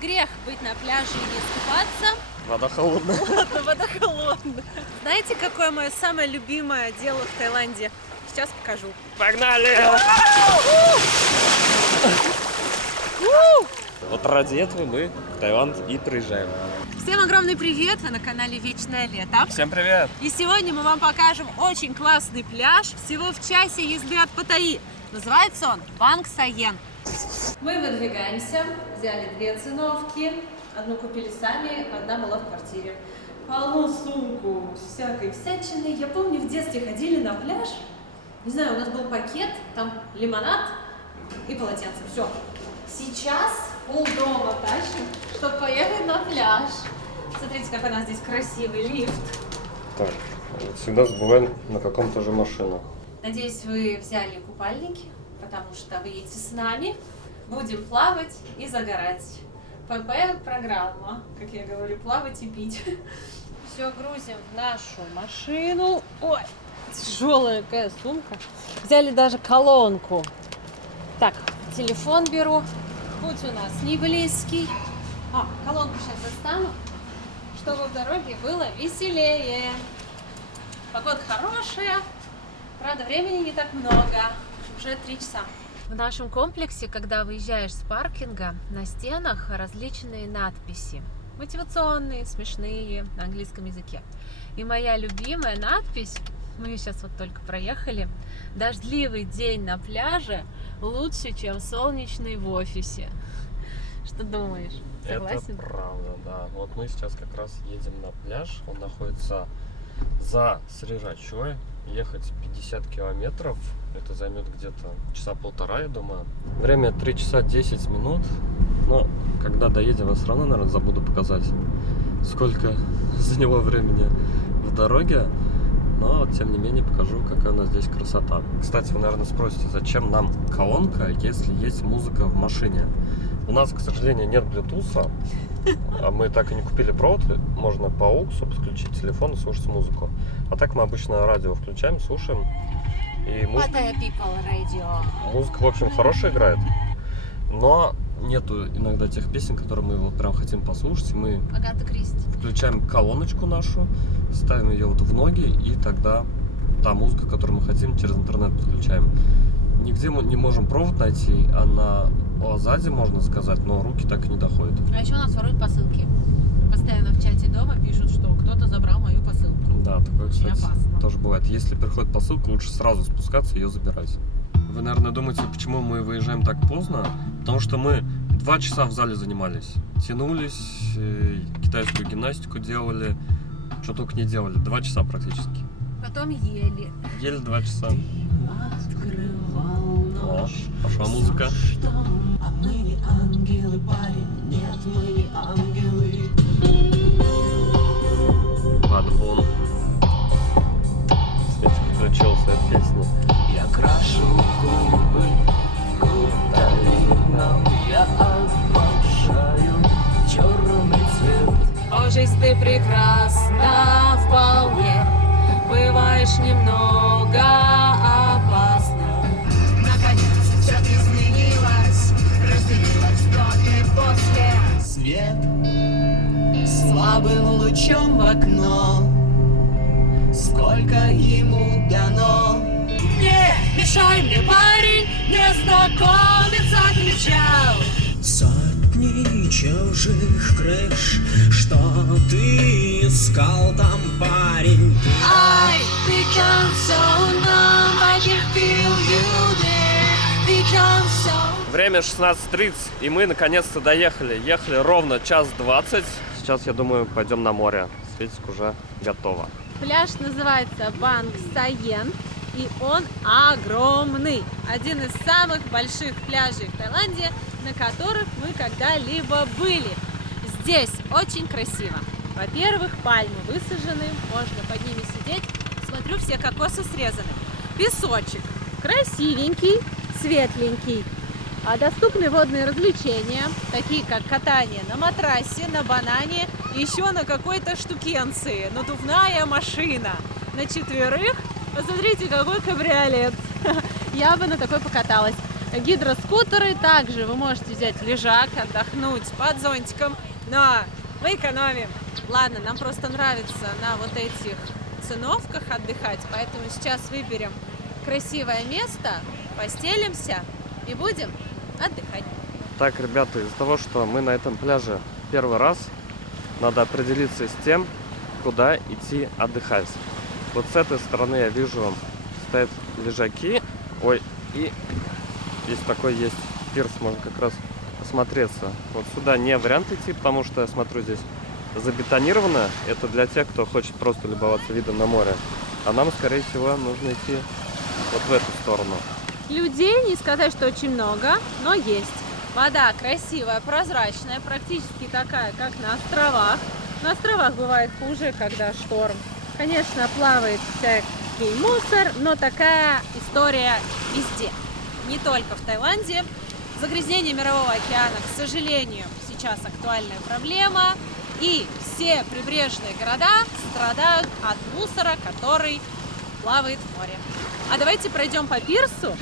Грех быть на пляже и не искупаться. Вода холодная. Ладно, вода холодная. Знаете, какое мое самое любимое дело в Таиланде? Сейчас покажу. Погнали! Вот ради этого мы в Таиланд и приезжаем. Всем огромный привет! Вы на канале Вечное Лето. Всем привет! И сегодня мы вам покажем очень классный пляж всего в часе езды от Паттайи. Называется он Банг Сайен. Мы выдвигаемся, взяли 2 циновки. Одну купили сами, одна была в квартире. Полну сумку всякой всячины. Я помню, в детстве ходили на пляж. Не знаю, у нас был пакет, там лимонад и полотенце. Все. Сейчас полдома тащим, чтобы поехать на пляж. Смотрите, какой у нас здесь красивый лифт. Так, всегда забываем на каком-то же машинах. Надеюсь, вы взяли купальники, потому что вы едете с нами. Будем плавать и загорать. ПП-программа, как я говорю, плавать и пить. Все грузим в нашу машину. Ой, тяжелая какая сумка. Взяли даже колонку. Так, телефон беру. Путь у нас не близкий. Колонку сейчас достану, чтобы в дороге было веселее. Погода хорошая. Правда, времени не так много. Уже 3 часа. В нашем комплексе, когда выезжаешь с паркинга, на стенах различные надписи. Мотивационные, смешные, на английском языке. И моя любимая надпись, мы ее сейчас вот только проехали: дождливый день на пляже лучше, чем солнечный в офисе. Что думаешь? Согласен? Это правда, да. Вот мы сейчас как раз едем на пляж. Он находится за Срирачой. Ехать 50 километров, это займет где-то часа полтора, я думаю. Время 3 часа 10 минут. Но когда доедем, я все равно, наверное, забуду показать, сколько заняла времени в дороге. Но, тем не менее, покажу, какая у нас здесь красота. Кстати, вы, наверное, спросите, зачем нам колонка, если есть музыка в машине? У нас, к сожалению, нет Bluetooth, а мы так и не купили провод. Можно по AUX подключить телефон и слушать музыку. А так мы обычно радио включаем, слушаем. И музыка, в общем, хорошая играет. Но нету иногда тех песен, которые мы вот прям хотим послушать. Мы включаем колоночку нашу, ставим ее вот в ноги, и тогда та музыка, которую мы хотим, через интернет подключаем. Нигде мы не можем провод найти, а на сзади можно сказать, но руки так и не доходят. А еще у нас воруют посылки. Постоянно в чате дома пишут, что кто-то забрал мою посылку. Да, такое, кстати, опасно. Тоже бывает. Если приходит посылка, лучше сразу спускаться и ее забирать. Вы, наверное, думаете, почему мы выезжаем так поздно? Потому что мы 2 часа в зале занимались. Тянулись, китайскую гимнастику делали, что только не делали. 2 часа практически. Потом ели. Ели 2 часа. О, пошла музыка. А мы не ангелы, парень, нет, мы не ангелы. Бадбун. Кстати, включился от песни. Я крашу губы гуталином, я обожаю черный цвет. О, жизнь, ты прекрасна вполне, бываешь немного опасна. Наконец все изменилось, разделилось до и после. Свет слабым лучом в окно, сколько ему дано. Не мешай мне, парень, незнакомец отвечал. Сотни чужих крыш, что ты искал там, парень? I become so numb, I can feel you there. Become so... Время 16:30, и мы наконец-то доехали. Ехали ровно 1:20. Сейчас, я думаю, пойдем на море. Светик уже готова. Пляж называется Банг Сайен, и он огромный. Один из самых больших пляжей в Таиланде, на которых мы когда-либо были. Здесь очень красиво. Во-первых, пальмы высажены, можно под ними сидеть. Смотрю, все кокосы срезаны. Песочек красивенький, светленький. А доступны водные развлечения, такие как катание на матрасе, на банане, еще на какой-то штукенции, надувная машина. На 4. Посмотрите, какой кабриолет. Я бы на такой покаталась. гидроскутеры. Также вы можете взять лежак, отдохнуть под зонтиком, но мы экономим. Ладно, нам просто нравится на вот этих циновках отдыхать, поэтому сейчас выберем красивое место, постелимся и будем отдыхать. Так, ребята, из-за того, что мы на этом пляже первый раз, надо определиться с тем, куда идти отдыхать. Вот с этой стороны я вижу, стоят лежаки. Ой, и здесь такой есть пирс, можно как раз осмотреться. Вот сюда не вариант идти, потому что я смотрю, здесь забетонировано. Это для тех, кто хочет просто любоваться видом на море. А нам, скорее всего, нужно идти вот в эту сторону. Людей не сказать, что очень много, но есть. Вода красивая, прозрачная, практически такая, как на островах. На островах бывает хуже, когда шторм. Конечно, плавает всякий мусор, но такая история везде. Не только в Таиланде. Загрязнение Мирового океана, к сожалению, сейчас актуальная проблема. И все прибрежные города страдают от мусора, который плавает в море. А давайте пройдем по пирсу,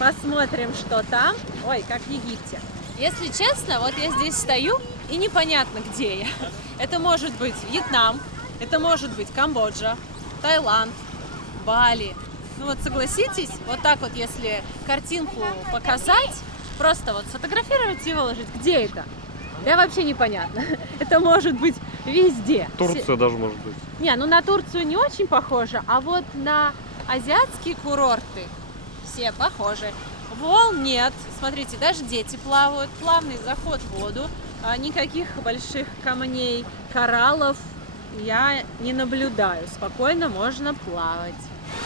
посмотрим, что там. Ой, как в Египте. Если честно, вот я здесь стою, и непонятно, где я. Это может быть Вьетнам, это может быть Камбоджа, Таиланд, Бали. Ну вот согласитесь, вот так вот, если картинку показать, просто вот сфотографировать и выложить, где это? Да вообще непонятно. Это может быть везде. Турция даже может быть. Не, ну на Турцию не очень похоже, а вот на азиатские курорты все похожи. Волн нет. Смотрите, даже дети плавают. Плавный заход в воду. Никаких больших камней, кораллов я не наблюдаю. Спокойно можно плавать.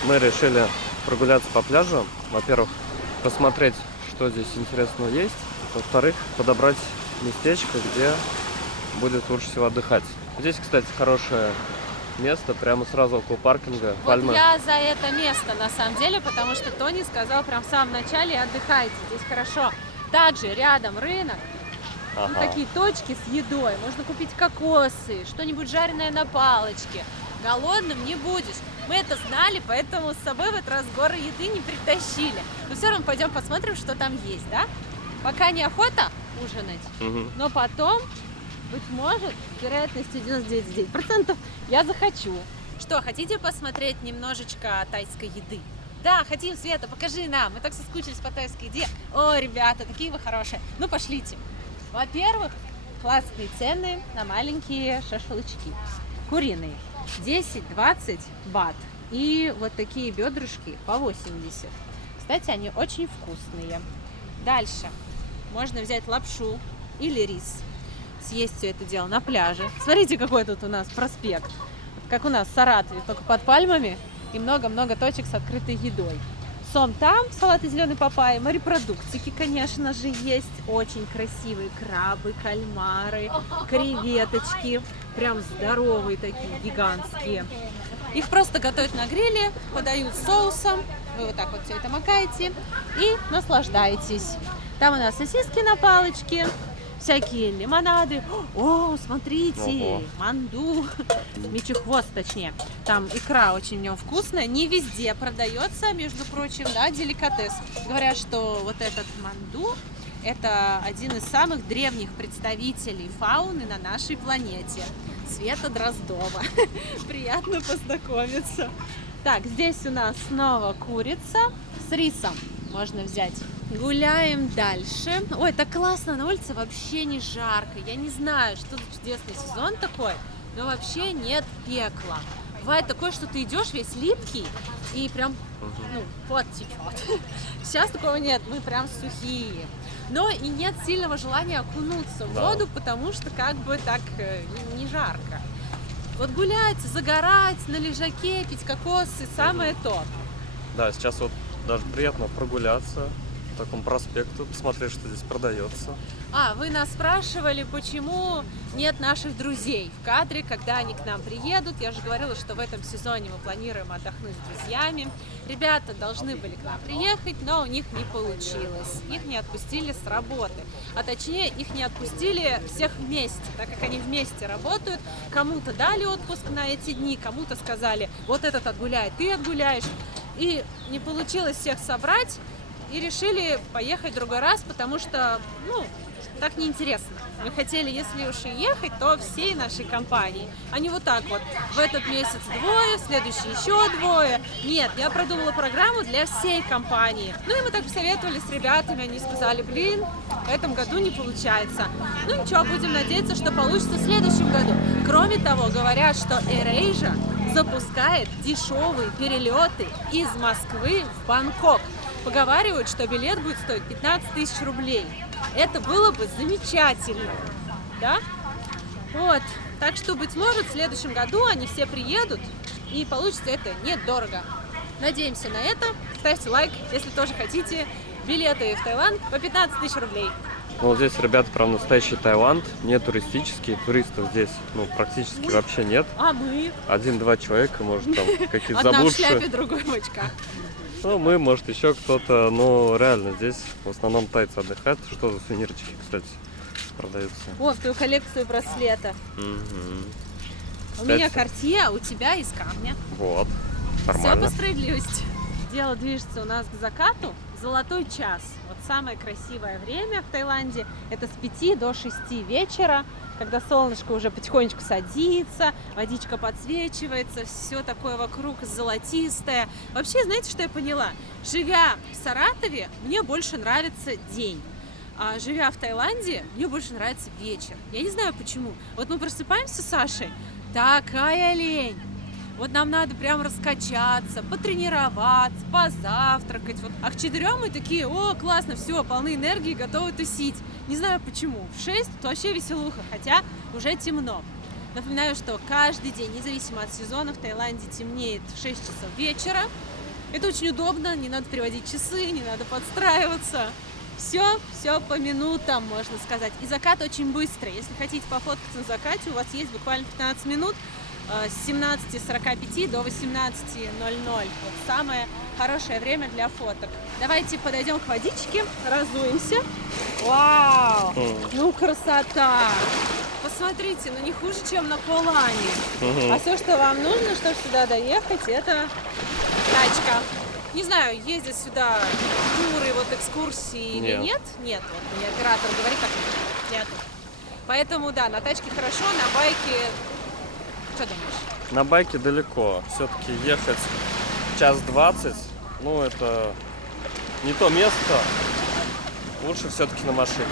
Мы решили прогуляться по пляжу. Во-первых, посмотреть, что здесь интересного есть. Во-вторых, подобрать местечко, где будет лучше всего отдыхать. Здесь, кстати, хорошее место, прямо сразу около паркинга. Вот Пальмы. я за это место, на самом деле, потому что Тони сказал прям в самом начале: отдыхайте, здесь хорошо. Также рядом рынок, Ага. ну, такие точки с едой. Можно купить кокосы, что-нибудь жареное на палочке. Голодным не будешь. Мы это знали, поэтому с собой в этот раз горы еды не притащили. Но все равно пойдем посмотрим, что там есть, да? Пока неохота ужинать, Мгм. но потом, быть может, с вероятностью 99% я захочу. Что, хотите посмотреть немножечко тайской еды? Да, хотим, Света, покажи нам. Мы так соскучились по тайской еде. О, ребята, такие вы хорошие. Ну, пошлите. Во-первых, классные цены на маленькие шашлычки. Куриные. 10-20 бат. И вот такие бедрышки по 80. Кстати, они очень вкусные. Дальше. Можно взять лапшу или рис. Съесть все это дело на пляже. Смотрите, какой тут у нас проспект. Как у нас в Саратове, только под пальмами. И много-много точек с открытой едой. Сом там, салат из зеленой папайи, морепродуктики, конечно же, есть. Очень красивые крабы, кальмары, креветочки. Прям здоровые такие, гигантские. Их просто готовят на гриле, подают соусом. Вы вот так вот все это макаете и наслаждаетесь. Там у нас сосиски на палочке, всякие лимонады. О, смотрите, Ого. манду, мечехвост точнее. Там икра очень в нем вкусная. Не везде продается, между прочим, да, деликатес. Говорят, что вот этот манду — это один из самых древних представителей фауны на нашей планете. Света Дроздова. Приятно познакомиться. Так, здесь у нас снова курица с рисом. Можно взять. Гуляем дальше. Ой, так классно, на улице вообще не жарко. Я не знаю, что за чудесный сезон такой, но вообще нет пекла. Бывает такое, что ты идешь весь липкий и прям, ну, пот течет. Сейчас такого нет, мы прям сухие. Но и нет сильного желания окунуться в Да. воду, потому что как бы так не жарко. Вот гулять, загорать на лежаке, пить кокосы — самое то. Да, сейчас вот даже приятно прогуляться по такому проспекту, посмотреть, что здесь продается. Вы нас спрашивали, почему нет наших друзей в кадре, когда они к нам приедут. Я же говорила, что в этом сезоне мы планируем отдохнуть с друзьями. Ребята должны были к нам приехать, но у них не получилось. Их не отпустили с работы. А точнее, их не отпустили всех вместе, так как они вместе работают. Кому-то дали отпуск на эти дни, кому-то сказали: вот этот отгуляет, ты отгуляешь. И не получилось всех собрать. и решили поехать в другой раз, потому что, ну, так неинтересно. Мы хотели, если уж и ехать, то всей нашей компании, а не вот так вот. В этот месяц 2, в следующий еще 2. Нет, я продумала программу для всей компании. Ну и мы так посоветовали с ребятами, они сказали, блин, в этом году не получается. Ну ничего, будем надеяться, что получится в следующем году. Кроме того, говорят, что AirAsia запускает дешевые перелеты из Москвы в Бангкок. Поговаривают, что билет будет стоить 15 тысяч рублей. Это было бы замечательно, да? Вот, так что, быть может, в следующем году они все приедут, и получится это недорого. Надеемся на это. Ставьте лайк, если тоже хотите. Билеты в Таиланд по 15 тысяч рублей. Ну, вот здесь, ребята, прям настоящий Таиланд, не туристический, туристов здесь, ну, практически вообще нет. А мы? 1-2 человека, может, там, какие-то Одна забывшие. в шляпе, другой в очках. Ну, мы, может, еще кто-то, но реально здесь в основном тайцы отдыхают. Что за сувенирчики, кстати, продаются? О, в твою коллекцию браслета. Угу. У меня Cartier, а у тебя из камня. Вот, Все нормально. по справедливости. Дело движется у нас к закату. Золотой час. Вот самое красивое время в Таиланде — это с 5 до 6 вечера, когда солнышко уже потихонечку садится, водичка подсвечивается, все такое вокруг золотистое. Вообще, знаете, что я поняла? Живя в Саратове, мне больше нравится день. А живя в Таиланде, мне больше нравится вечер. Я не знаю почему. Вот мы просыпаемся с Сашей, такая лень. Вот нам надо прям раскачаться, потренироваться, позавтракать. Вот. А к 4 мы такие, о, классно, все, полны энергии, готовы тусить. Не знаю почему. В 6 тут вообще веселуха, хотя уже темно. Напоминаю, что каждый день, независимо от сезона, в Таиланде темнеет в 6 часов вечера. Это очень удобно, не надо переводить часы, не надо подстраиваться. Все по минутам, можно сказать. И закат очень быстрый. Если хотите пофоткаться на закате, у вас есть буквально 15 минут. С 17:45 до 18:00. Вот самое хорошее время для фоток. Давайте подойдем к водичке, разуемся. Вау! Ну красота! Посмотрите, ну не хуже, чем на Колане. А все, что вам нужно, чтобы сюда доехать, это тачка. Не знаю, ездят сюда туры, вот экскурсии или нет? Нет, вот мне оператор говорит, так нет. Поэтому да, на тачке хорошо, на байке. Что думаешь? На байке далеко. Все-таки ехать 1:20, ну это не то место. Лучше все-таки на машине.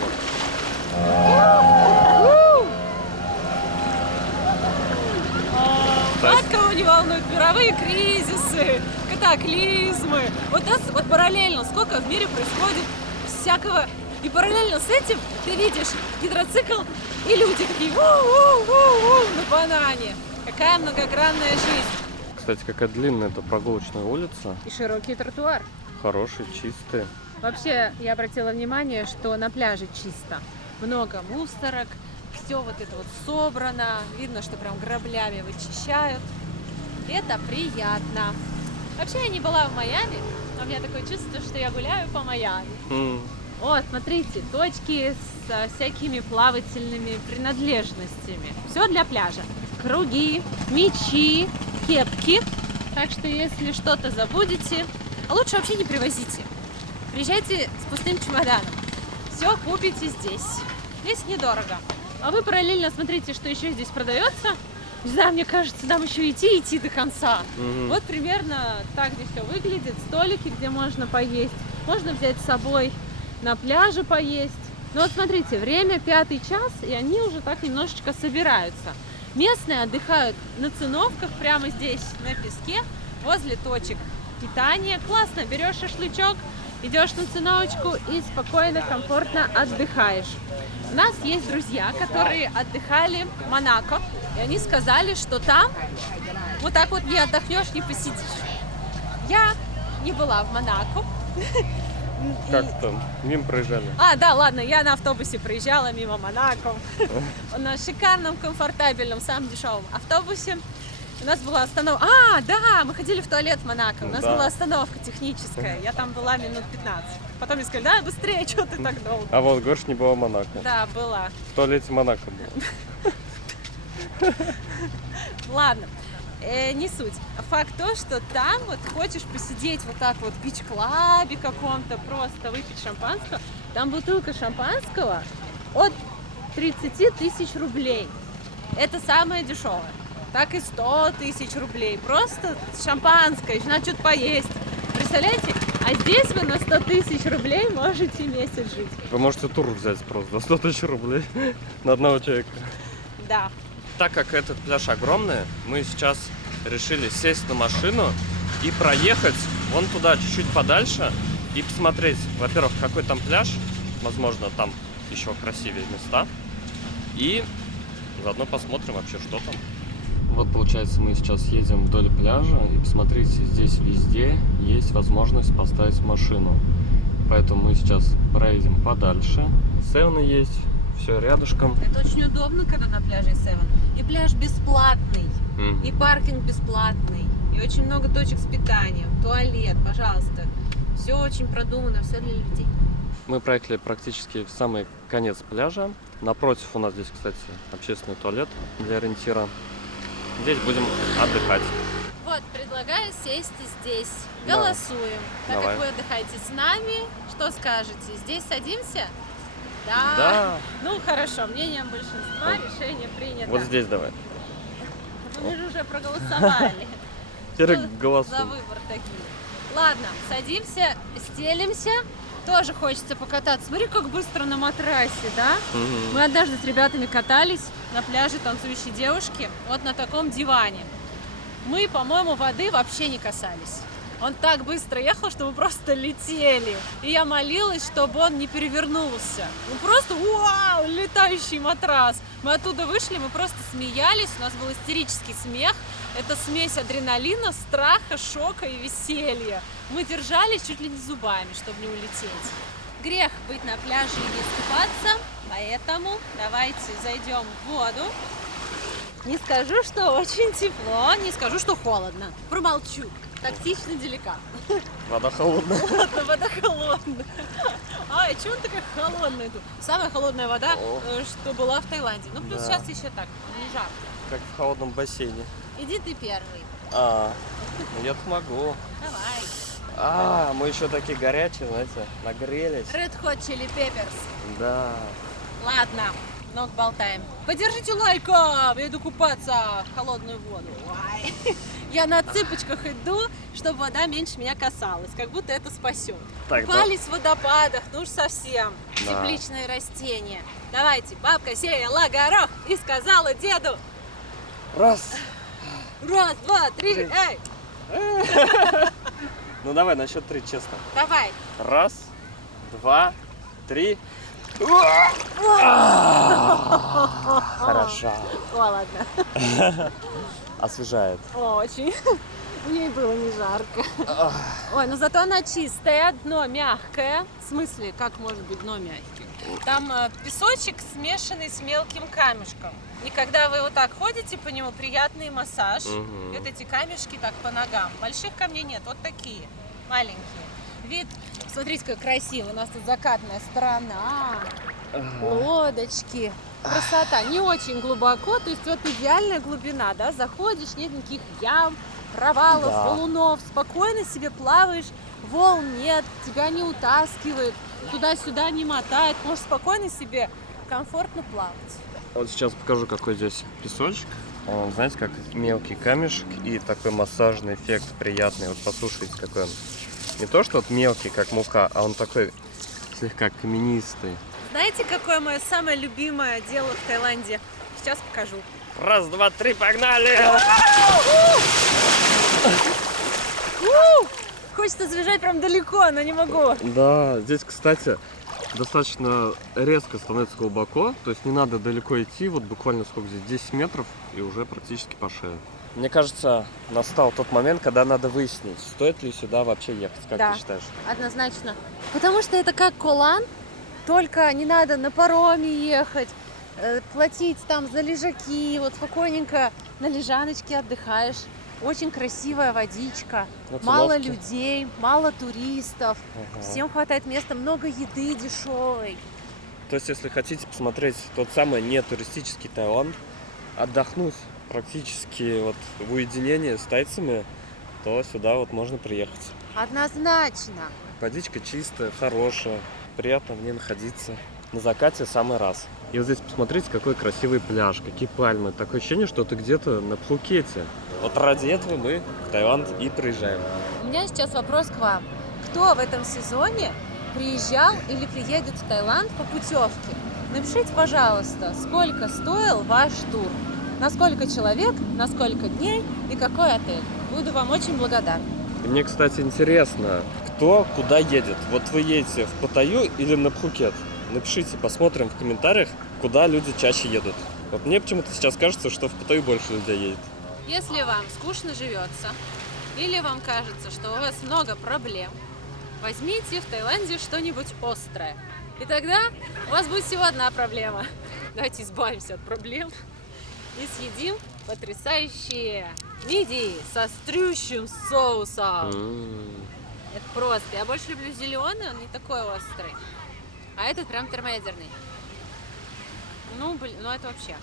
Вот кого не волнуют мировые кризисы, катаклизмы. Вот параллельно сколько в мире происходит всякого. И параллельно с этим ты видишь гидроцикл и люди такие на банане. Какая многогранная жизнь. Кстати, какая длинная эта прогулочная улица. И широкий тротуар. Хороший, чистый. Вообще, я обратила внимание, что на пляже чисто. Много мусорок, все вот это вот собрано. Видно, что прям граблями вычищают. Это приятно. Вообще, я не была в Майами, но у меня такое чувство, что я гуляю по Майами. Вот, смотрите, точки со всякими плавательными принадлежностями. Все для пляжа. Круги, мячи, кепки. Так что, если что-то забудете, а лучше вообще не привозите. Приезжайте с пустым чемоданом. Все купите здесь. Здесь недорого. А вы параллельно смотрите, что еще здесь продается. Не знаю, мне кажется, нам еще идти до конца. Вот примерно так здесь все выглядит. Столики, где можно поесть. Можно взять с собой на пляже поесть. Но вот смотрите, время 5-й час, и они уже так немножечко собираются. Местные отдыхают на циновках прямо здесь, на песке, возле точек питания. Классно, берешь шашлычок, идешь на циновочку и спокойно, комфортно отдыхаешь. У нас есть друзья, которые отдыхали в Монако, и они сказали, что там вот так вот не отдохнешь, не посидишь. Я не была в Монако. Как там? Мимо проезжали. Да, ладно, я на автобусе проезжала мимо Монако. На шикарном, комфортабельном, самом дешевом автобусе. У нас была остановка. Да, мы ходили в туалет в Монако. У нас была остановка техническая. Я там была минут 15. Потом мне сказали, да, быстрее, что ты так долго? А вот Гош не была в Монако. Да, была. В туалете Монако был. Ладно. Не суть. Факт то, что там вот хочешь посидеть вот так вот в бич-клабе каком-то, просто выпить шампанского, там бутылка шампанского от 30 тысяч рублей. Это самое дешевое. Так и 100 тысяч рублей. Просто шампанское, еще надо что-то поесть. Представляете? А здесь вы на 100 тысяч рублей можете месяц жить. Вы можете тур взять просто за 100 тысяч рублей на одного человека. Да. Так как этот пляж огромный, мы сейчас решили сесть на машину и проехать вон туда, чуть-чуть подальше, и посмотреть, во-первых, какой там пляж, возможно, там еще красивее места, и заодно посмотрим вообще, что там. Вот, получается, мы сейчас едем вдоль пляжа, и посмотрите, здесь везде есть возможность поставить машину. Поэтому мы сейчас проедем подальше. Севны есть, все рядышком. Это очень удобно, когда на пляже Севен. И пляж бесплатный, и паркинг бесплатный, и очень много точек с питанием, туалет, пожалуйста. Все очень продумано, все для людей. Мы проехали практически в самый конец пляжа. Напротив у нас здесь, кстати, общественный туалет для ориентира. Здесь будем отдыхать. Вот, предлагаю сесть здесь. Голосуем. Так Давай. как вы отдыхаете с нами, что скажете? Здесь садимся? Да. Да. Ну хорошо, мнением большинства решение принято. Вот здесь давай. Ну, мы же уже проголосовали. Теперь Что голосуем. за выбор такие? Ладно, садимся, стелимся. Тоже хочется покататься. Смотри, как быстро на матрасе, да? Мы однажды с ребятами катались на пляже танцующей девушки вот на таком диване. Мы, по-моему, воды вообще не касались. Он так быстро ехал, что мы просто летели. И я молилась, чтобы он не перевернулся. Ну просто вау, летающий матрас. Мы оттуда вышли, мы просто смеялись, у нас был истерический смех. Это смесь адреналина, страха, шока и веселья. Мы держались чуть ли не зубами, чтобы не улететь. Грех быть на пляже и не искупаться, поэтому давайте зайдем в воду. Не скажу, что очень тепло, не скажу, что холодно. Промолчу. Тактично, деликатно. Вода холодная. Ладно, вода холодная. Ай, чего он такая холодная тут? Самая холодная вода, что была в Таиланде. Ну, плюс Да. сейчас еще так, не жарко. Как в холодном бассейне. Иди ты первый. Ну я-то могу. Давай. Мы еще такие горячие, знаете, нагрелись. Red Hot Chili Peppers. Да. Ладно, много болтаем. Поддержите лайком, я иду купаться в холодную воду. Ай. Я на цыпочках иду, чтобы вода меньше меня касалась, как будто это спасет. Так, Купались в водопадах, ну уж совсем. Да. Тепличные растения. Давайте, бабка сеяла горох и сказала деду: Раз. раз, два, три, эй! Ну давай, на счет 3, честно. Давай. Раз, два, три. Хорошо. О, ладно. Освежает. Очень. Мне было не жарко. Ой, ну зато она чистая, дно мягкое. В смысле, как может быть дно мягким? Там песочек, смешанный с мелким камешком. И когда вы вот так ходите по нему, приятный массаж. И вот эти камешки так по ногам. Больших камней нет, вот такие, маленькие. Вид, смотрите, как красиво. У нас тут закатная сторона. Лодочки. Красота. Не очень глубоко, то есть вот идеальная глубина, да? Заходишь, нет никаких ям, провалов, Да. валунов. Спокойно себе плаваешь, волн нет, тебя не утаскивает, туда-сюда не мотает. Можешь спокойно себе комфортно плавать. Вот сейчас покажу, какой здесь песочек. Он, знаете, как мелкий камешек и такой массажный эффект приятный. Вот послушайте, какой он. Не то, что вот мелкий, как мука, а он такой слегка каменистый. Знаете, какое мое самое любимое дело в Таиланде? Сейчас покажу. Раз, два, три, погнали! Хочется сбежать прям далеко, но не могу. Да, здесь, кстати, достаточно резко становится глубоко, то есть не надо далеко идти, вот буквально сколько здесь, 10 метров, и уже практически по шее. Мне кажется, настал тот момент, когда надо выяснить, стоит ли сюда вообще ехать, как Да. ты считаешь? Однозначно. Потому что это как Колан, только не надо на пароме ехать, платить там за лежаки, вот спокойненько на лежаночке отдыхаешь. Очень красивая водичка, мало циновки. людей, мало туристов, Ага. всем хватает места, много еды дешевой. То есть, если хотите посмотреть тот самый нетуристический Таиланд, отдохнуть, практически вот в уединении с тайцами, то сюда вот можно приехать. Однозначно. Водичка чистая, хорошая, приятно в ней находиться. На закате самый раз. И вот здесь посмотрите, какой красивый пляж, какие пальмы. Такое ощущение, что ты где-то на Пхукете. Вот ради этого мы в Таиланд и приезжаем. У меня сейчас вопрос к вам. Кто в этом сезоне приезжал или приедет в Таиланд по путевке? Напишите, пожалуйста, сколько стоил ваш тур. На сколько человек, на сколько дней и какой отель. Буду вам очень благодарна. И мне, кстати, интересно, кто куда едет. Вот вы едете в Паттайю или на Пхукет? Напишите, посмотрим в комментариях, куда люди чаще едут. Вот мне почему-то сейчас кажется, что в Паттайю больше людей едет. Если вам скучно живется, или вам кажется, что у вас много проблем, возьмите в Таиланде что-нибудь острое. И тогда у вас будет всего одна проблема. Давайте избавимся от проблем и съедим потрясающие мидии со стрющим соусом. Это просто. Я больше люблю зеленый, он не такой острый. А этот прям термоядерный. Ну, блин, ну это вообще.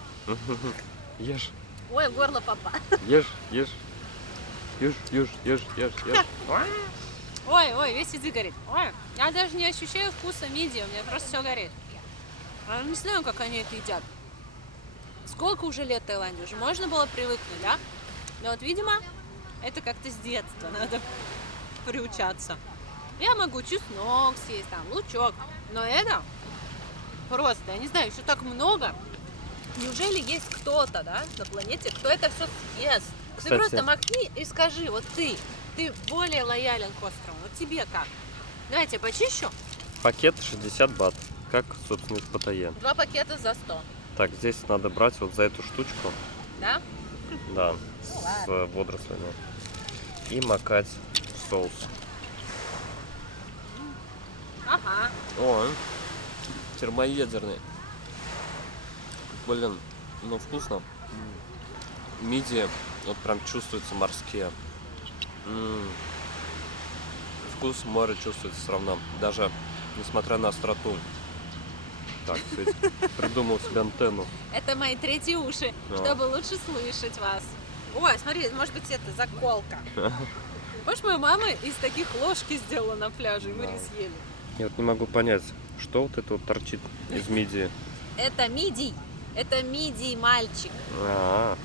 Ешь, Ой, в горло попа. ешь, ешь. Ешь, ешь, ешь, ешь, ешь. Ой, весь язык горит. Ой, я даже не ощущаю вкуса мидии, у меня просто все горит. Я не знаю, как они это едят. Сколько уже лет в Таиланде? Уже можно было привыкнуть, да? Но вот, видимо, это как-то с детства надо приучаться. Я могу чеснок съесть, там, лучок. Но это просто, я не знаю, еще так много. Неужели есть кто-то, да, на планете, кто это все съест? Кстати, Ты просто махни и скажи, вот ты более лоялен к острову. Вот тебе как? Давайте я почищу. пакет 60 бат, как, собственно, и в Паттайе. 2 пакета за 100. Так, здесь надо брать вот за эту штучку, Да? да, с водорослями, и макать в соус. Ага. О, термоядерный. Блин, ну вкусно. Мидии, вот прям чувствуются морские. Вкус моря чувствуется все равно, даже несмотря на остроту. Так, кстати, придумал себе антенну. Это мои третьи уши, Да. чтобы лучше слышать вас. Ой, смотри, может быть, это заколка. Помнишь, моя мама из таких ложки сделала на пляже, и мы Да. рис ели. Я вот не могу понять, что вот это вот торчит из мидии. Это мидий. Это мидий мальчик. А,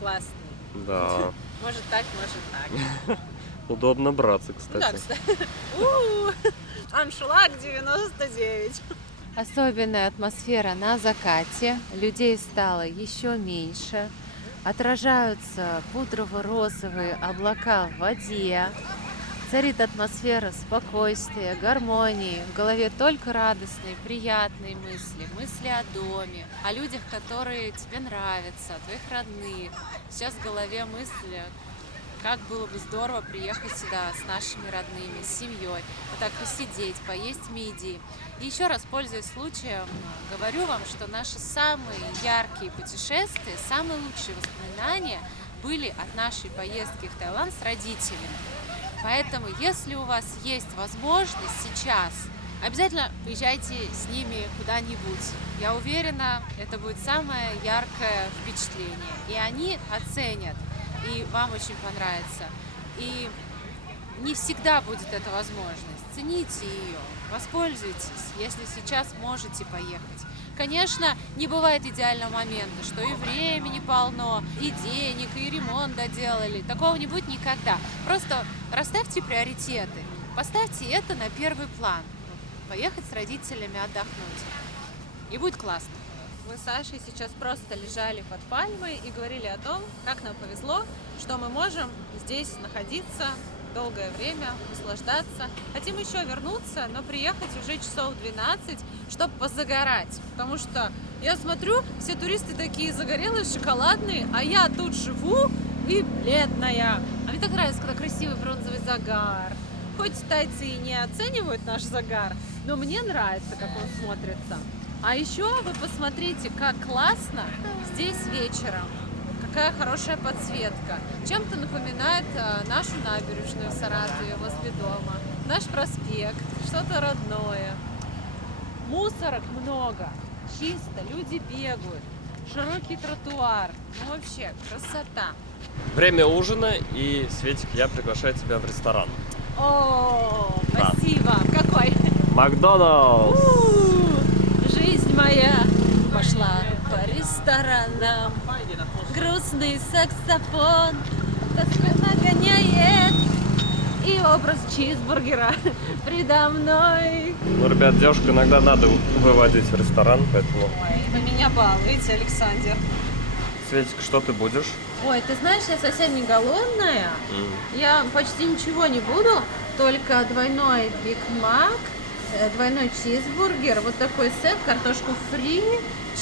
Классный. да. Может так, может так. Удобно браться, Ну да, кстати. кстати. У-у-у. Аншлаг 99. Особенная атмосфера на закате. Людей стало еще меньше. Отражаются пудрово-розовые облака в воде. Царит атмосфера спокойствия, гармонии. В голове только радостные, приятные мысли. Мысли о доме, о людях, которые тебе нравятся, о твоих родных. Сейчас в голове мысли, как было бы здорово приехать сюда с нашими родными, с семьей, вот так посидеть, поесть мидии. И еще раз, пользуясь случаем, говорю вам, что наши самые яркие путешествия, самые лучшие воспоминания были от нашей поездки в Таиланд с родителями. Поэтому, если у вас есть возможность сейчас, обязательно поезжайте с ними куда-нибудь. Я уверена, это будет самое яркое впечатление. И они оценят, и вам очень понравится. И не всегда будет эта возможность. Цените ее, воспользуйтесь, если сейчас можете поехать. Конечно, не бывает идеального момента, что и времени полно, и денег, и ремонт доделали. Такого не будет никогда. Просто расставьте приоритеты. Поставьте это на первый план. Поехать с родителями отдохнуть. И будет классно. Мы с Сашей сейчас просто лежали под пальмой и говорили о том, как нам повезло, что мы можем здесь находиться долгое время, наслаждаться. Хотим еще вернуться, но приехать уже часов 12, чтобы позагорать. Потому что я смотрю, все туристы такие загорелые, шоколадные, а я тут живу и бледная. А мне так нравится, когда красивый бронзовый загар. Хоть тайцы и не оценивают наш загар, но мне нравится, как он смотрится. А еще вы посмотрите, как классно здесь вечером. Какая хорошая подсветка. Чем-то напоминает нашу набережную в Саратове возле дома. Наш проспект, что-то родное. Мусорок много, чисто, люди бегают. Широкий тротуар. Ну вообще, красота. Время ужина, и, Светик, я приглашаю тебя в ресторан. О, Да. спасибо. Какой? Макдоналдс! Жизнь моя пошла по ресторанам. Грустный саксофон тоску нагоняет. И образ чизбургера предо мной. Ну, ребят, девушку иногда надо выводить в ресторан, поэтому... Ой, вы меня балуете, Александр. Светик, что ты будешь? Ой, ты знаешь, я совсем не голодная. Я почти ничего не буду, только двойной Биг Мак, двойной чизбургер, вот такой сет, картошку фри,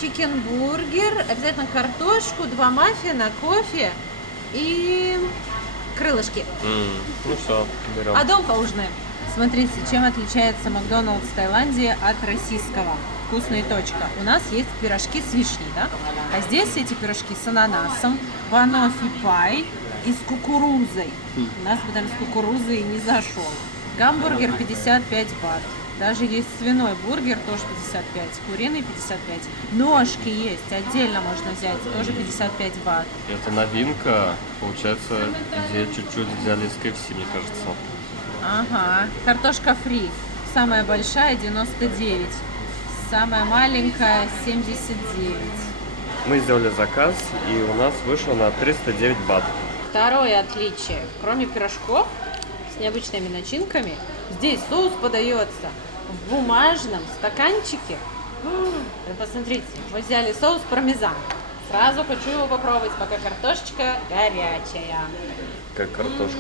чикенбургер, обязательно картошку, 2 маффина, кофе и крылышки. Ну все, берем. А дом поужинаем. Смотрите, чем отличается Макдоналдс в Таиланде от российского. Вкусная точка. У нас есть пирожки с вишней, да? А здесь эти пирожки с ананасом, банофи пай и с кукурузой. У нас бы там с кукурузой не зашел. Гамбургер 55 бат. Даже есть свиной бургер, тоже 55, куриный 55. Ножки есть, отдельно можно взять, тоже 55 бат. Это новинка. Получается, идея чуть-чуть взяли из KFC, мне кажется. Ага. Картошка фри. Самая большая 99. Самая маленькая 79. Мы сделали заказ, и у нас вышло на 309 бат. Второе отличие. Кроме пирожков с необычными начинками, здесь соус подается в бумажном стаканчике. Вы посмотрите, мы взяли соус пармезан. Сразу хочу его попробовать, пока картошечка горячая. Как картошка.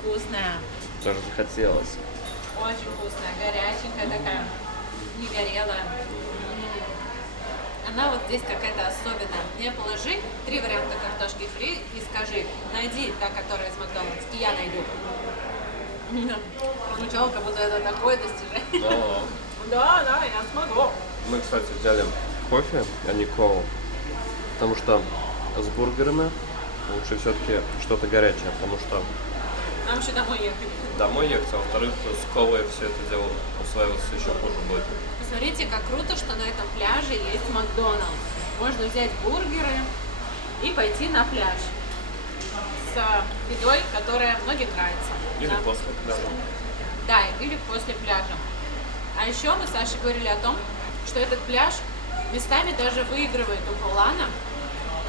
Вкусная. Тоже захотелось. Очень вкусная, горяченькая такая, не горелая. Она вот здесь какая-то особенная. Мне положи 3 варианта картошки фри и скажи, найди та, которая из Макдональдс, и я найду. Прозвучало, как будто это такое достижение. Да, я смогу. Мы, кстати, взяли кофе, а не колу, потому что с бургерами лучше все-таки что-то горячее, потому что Нам еще домой ехать. домой ехать, а во-вторых, с колой все это дело усваиваться еще хуже будет. Посмотрите, как круто, что на этом пляже есть Макдоналдс. Можно взять бургеры и пойти на пляж с едой, которая многим нравится. Или Да. после пляжа. Да, или после пляжа. А еще мы с Сашей говорили о том, что этот пляж местами даже выигрывает у Пулана.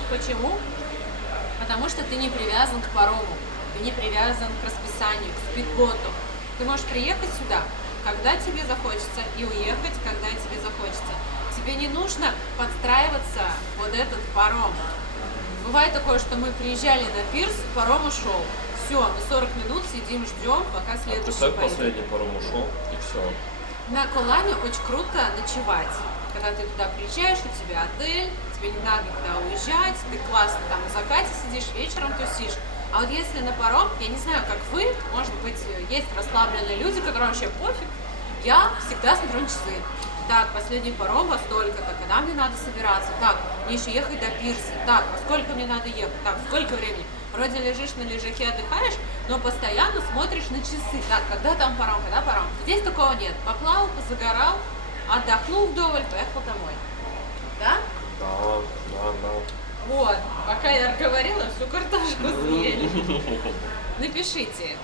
Почему? Потому что ты не привязан к парому, ты не привязан к расписанию, к спидботу. Ты можешь приехать сюда, когда тебе захочется, и уехать, когда тебе захочется. Тебе не нужно подстраиваться под этот паром. Бывает такое, что мы приезжали на пирс, паром ушел. Все, мы 40 минут сидим, ждем, пока следующий Представь, поедет. последний паром ушел, и все. На Коламе очень круто ночевать. Когда ты туда приезжаешь, у тебя отель, тебе не надо никуда уезжать, ты классно там на закате сидишь, вечером тусишь. А вот если на паром, я не знаю, как вы, может быть, есть расслабленные люди, которым вообще пофиг, я всегда смотрю на часы. Так, последний паром во столько-то, когда мне надо собираться? Так, мне еще ехать до пирса. Так, во сколько мне надо ехать? Так, сколько времени? Вроде лежишь на лежаке, отдыхаешь, но постоянно смотришь на часы. Так, когда там паром, когда паром? Здесь такого нет. Поплавал, позагорал, отдохнул вдоволь, поехал домой. Да? Да. Вот, пока я говорила, всю картошку съели. Напишите,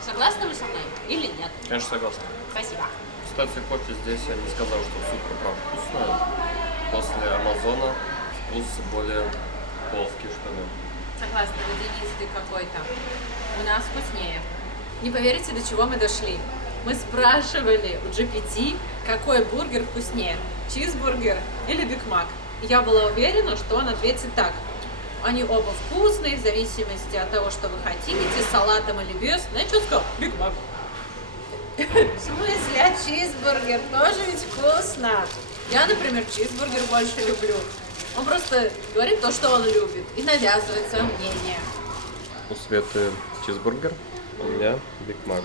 согласны вы со мной или нет? Конечно, согласен. Спасибо. Кстати, кофе здесь я не сказал, что супер прям вкусное. После Амазона вкус более плоский, что ли. Согласна, водянистый какой-то. У нас вкуснее. Не поверите, до чего мы дошли. Мы спрашивали у GPT, какой бургер вкуснее, чизбургер или Биг Мак. Я была уверена, что он ответит так. Они оба вкусные, в зависимости от того, что вы хотите, с салатом или без. Знаете, что сказал? Биг Мак. В смысле, а чизбургер тоже ведь вкусно. Я, например, чизбургер больше люблю. Он просто говорит то, что он любит, и навязывает свое мнение. У Светы чизбургер, у меня Биг Мак.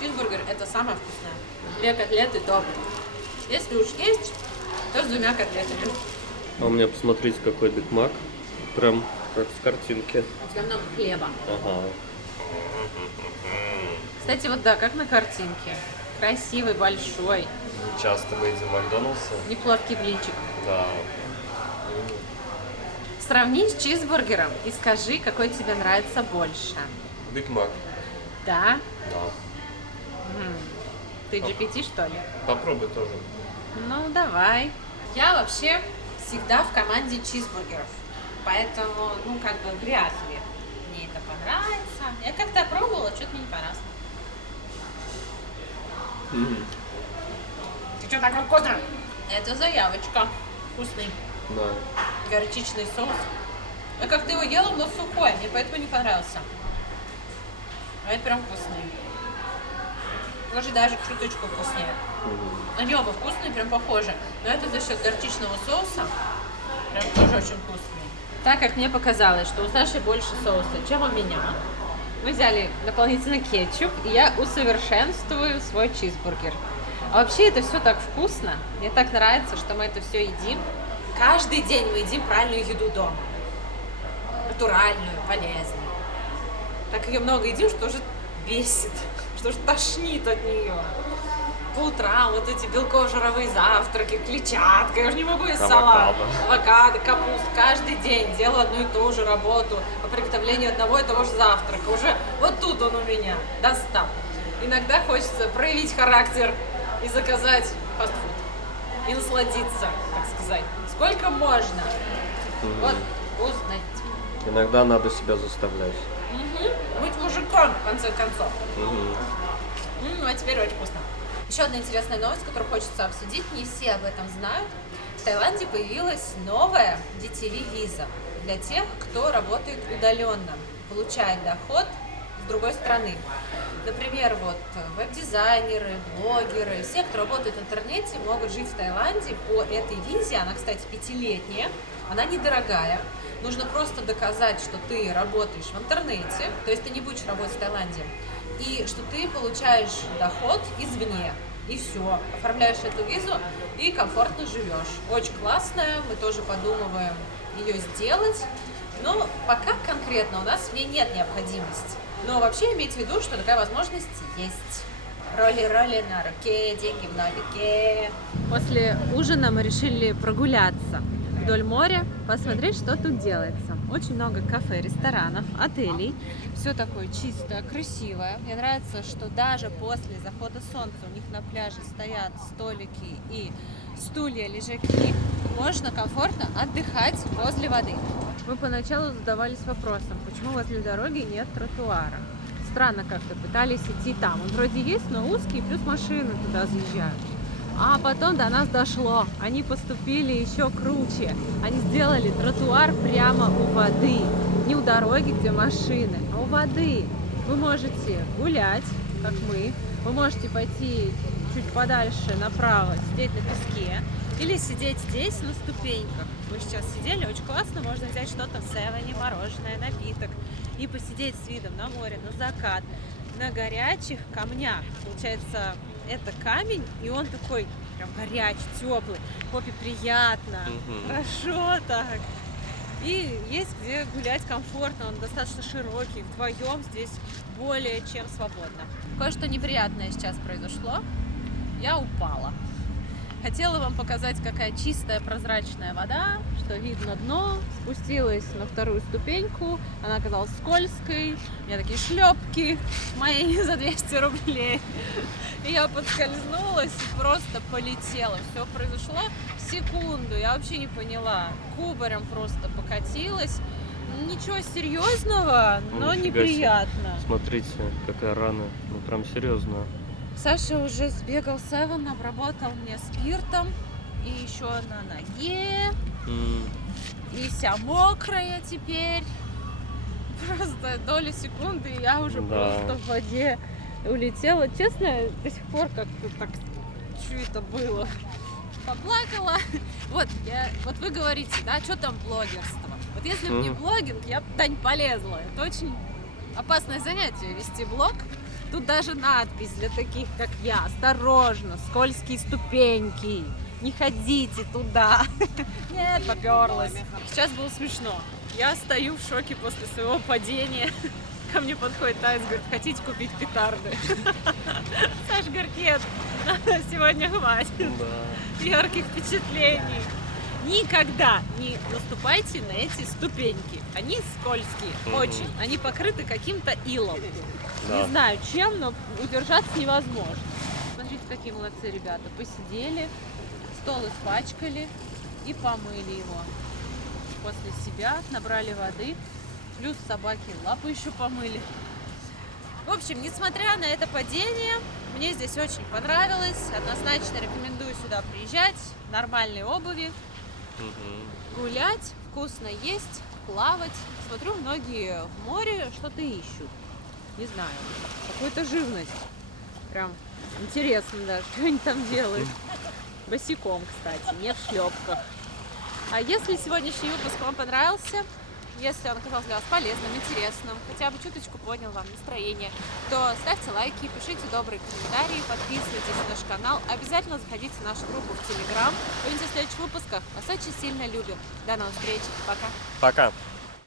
Чизбургер – это самое вкусное. 2 котлеты топ. Если уж есть, то с 2 котлетами. А у меня, посмотрите, какой Биг Мак. Прям как с картинки. У тебя много хлеба. Ага. Кстати, вот да, как на картинке. Красивый, большой. Часто мы едим в Макдональдсе. Не плоский блинчик. Да. Сравни с чизбургером и скажи, какой тебе нравится больше. Биг Мак. Да? Да. Ты GPT, что ли? Попробуй тоже. Ну, давай. Я вообще всегда в команде чизбургеров. Поэтому, ну, как бы, вряд ли мне это понравится. Я как-то пробовала, что-то мне не понравилось. Ты что, такой вкусный? Это заявочка. Вкусный. Да. Горчичный соус. Я как-то его ела, но сухой, мне поэтому не понравился. А это прям вкусный. Может, даже чуточку вкуснее. Они оба вкусные, прям похожи. Но это за счет горчичного соуса. Прям тоже очень вкусный. Так как мне показалось, что у Саши больше соуса, чем у меня, мы взяли дополнительно кетчуп, и я усовершенствую свой чизбургер. А вообще это все так вкусно. Мне так нравится, что мы это все едим. Каждый день мы едим правильную еду дома. Натуральную, полезную. Так ее много едим, что уже бесит, что уже тошнит от нее. По утрам вот эти белково-жировые завтраки, клетчатка, я уже не могу есть салат. Авокадо, капуста. Каждый день делаю одну и ту же работу по приготовлению одного и того же завтрака. Уже вот тут он у меня достал. Иногда хочется проявить характер и заказать фастфуд. И насладиться, так сказать. Сколько можно. Вот вкусность. Иногда надо себя заставлять. Быть мужиком, в конце концов. А теперь очень вкусно. Еще одна интересная новость, которую хочется обсудить. Не все об этом знают. В Таиланде появилась новая DTV-виза для тех, кто работает удаленно, получает доход с другой страны. Например, вот веб-дизайнеры, блогеры, все, кто работает в интернете, могут жить в Таиланде по этой визе. Она, кстати, 5-летняя, она недорогая. Нужно просто доказать, что ты работаешь в интернете, то есть ты не будешь работать в Таиланде, и что ты получаешь доход извне. И все, оформляешь эту визу и комфортно живешь. Очень классная, мы тоже подумываем ее сделать, но пока конкретно у нас в ней нет необходимости. Но вообще имейте в виду, что такая возможность есть. Роли-роли на руке, деньги в налике. После ужина мы решили прогуляться вдоль моря, посмотреть, что тут делается. Очень много кафе, ресторанов, отелей. Все такое чистое, красивое. Мне нравится, что даже после захода солнца у них на пляже стоят столики и стулья, лежаки. Можно комфортно отдыхать возле воды. Мы поначалу задавались вопросом, почему возле дороги нет тротуара. Странно как-то, пытались идти там. Он вроде есть, но узкий, плюс машины туда заезжают. А потом до нас дошло. Они поступили еще круче. Они сделали тротуар прямо у воды. Не у дороги, где машины, а у воды. Вы можете гулять, как мы. Вы можете пойти чуть подальше направо, сидеть на песке. Или сидеть здесь на ступеньках. Мы сейчас сидели, очень классно. Можно взять что-то в севене, мороженое, напиток. И посидеть с видом на море, на закат, на горячих камнях. Получается, это камень, и он такой прям горячий, теплый, попе приятно, хорошо так. И есть где гулять комфортно, он достаточно широкий, вдвоем здесь более чем свободно. Кое-что неприятное сейчас произошло, я упала. Хотела вам показать, какая чистая прозрачная вода, что видно дно. Спустилась на вторую ступеньку, она оказалась скользкой. У меня такие шлепки мои за 200 рублей. И я подскользнулась и просто полетела. Все произошло в секунду, я вообще не поняла. Кубарем просто покатилась. Ничего серьезного, но неприятно. Смотрите, какая рана. Ну прям серьезно. Саша уже сбегал в Севен, обработал мне спиртом. И еще на ноге. И вся мокрая теперь. Просто доля секунды, и я уже просто в воде улетела. Честно, до сих пор как-то так, что это было? Поплакала. Вот вы говорите, да, что там блогерство? Вот если бы не блогинг, я бы туда не полезла. Это очень опасное занятие вести блог. Тут даже надпись для таких, как я. Осторожно, скользкие ступеньки. Не ходите туда. Нет, поперлась. Сейчас было смешно. Я стою в шоке после своего падения. Ко мне подходит Таис, говорит, хотите купить петарды? Саш говорит, нет, сегодня хватит ярких впечатлений. никогда не наступайте на эти ступеньки. Они скользкие, очень. Они покрыты каким-то илом. Да. Не знаю чем, но удержаться невозможно. Смотрите, какие молодцы ребята. Посидели, стол испачкали и помыли его. После себя набрали воды, плюс собаки лапы еще помыли. В общем, несмотря на это падение, мне здесь очень понравилось. Однозначно рекомендую сюда приезжать, в нормальной обуви, гулять, вкусно есть, плавать. Смотрю, многие в море что-то ищут. Не знаю, какую-то живность. Прям интересно даже, что они там делают. Босиком, кстати, не в шлепках. А если сегодняшний выпуск вам понравился, если он оказался для вас полезным, интересным, хотя бы чуточку поднял вам настроение, то ставьте лайки, пишите добрые комментарии, подписывайтесь на наш канал, обязательно заходите в нашу группу в Telegram. Увидимся в следующих выпусках. Вас очень сильно любим. До новых встреч. Пока. Пока.